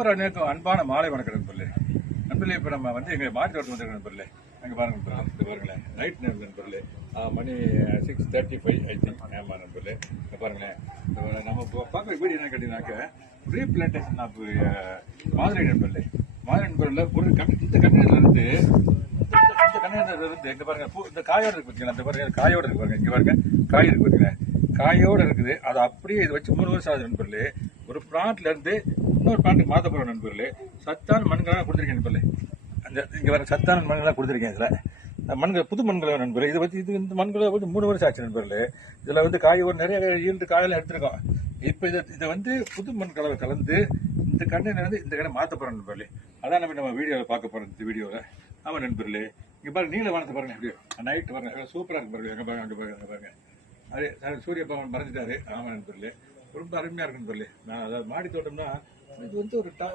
அனைவருக்கும் அன்பான மாலை வணக்கம் நண்பர்களே. நண்பர்களே, இப்போ நம்ம வந்து எங்கள் மாடி தோட்டம் வந்து நண்பர்களே, அங்கே பாருங்க நண்பர்களே, இது பாருங்களேன், நைட் நேரம் நண்பர்களே, மணி 6:35 ஐ திங்க். ஆமாம் நண்பர்களே, இங்கே பாருங்களேன், நம்ம இப்போ பார்க்குற வீடு என்ன கேட்டீங்கன்னாக்க ரீபிளான்டேஷன் ஆஃப் மாதிரி நண்பர்களே. மாதிரி நண்பர்களில் ஒரு இந்த கண்டெய்னர்ல இருந்து இங்க பாருங்க, இந்த காயோட இருக்கு பார்த்தீங்களா, இந்த பாருங்க காயோட இருக்கு பாருங்க, இங்க பாருங்க காய் இருக்கு பார்த்தீங்களா, காயோட இருக்குது. அது அப்படியே இது வச்சு 3 வருஷம் ஆகுது நண்பர்களே. ஒரு பிளான்ட்ல இருந்து இன்னொரு பிளான்ட்டுக்கு மாற்ற போறோம் நண்பர்களே. சத்தான மண்களாக கொடுத்துருக்கேன் நண்பர்களே. அந்த இங்க வர சத்தான மண்களாக கொடுத்துருக்கேன். இதுல மண்கள் புது மண்களை நண்பர்களே. இதை வச்சு இந்த மண்களை வந்து 3 வருஷம் ஆச்சு நண்பர்களே. இதுல வந்து காய் ஒரு நிறைய ஈல்டு காயெல்லாம் எடுத்திருக்கோம். இப்ப இதை வந்து புது மண் கலவை கலந்து இந்த கண்டெய்னர் வந்து இந்த கடை மாற்ற போறோம் நண்பர்களே. அதான் நம்ம வீடியோவில் பார்க்க போறோம். இந்த வீடியோவில் ஆமா நண்பர்களே, இங்க பாருங்க நீல வானத்தை பாருங்க, அப்படியே நைட் பாருங்க சூப்பரா இருக்கு பாருங்க. எங்க பாருங்க, அங்க பாருங்க, அது சூரிய பகவான் மறைஞ்சிட்டாரு. ஆமா நண்பர்களே, ரொம்ப அருமையா இருக்கு நண்பர்களே. நான் அதாவது மாடி தோட்டம்னா இது வந்து ஒரு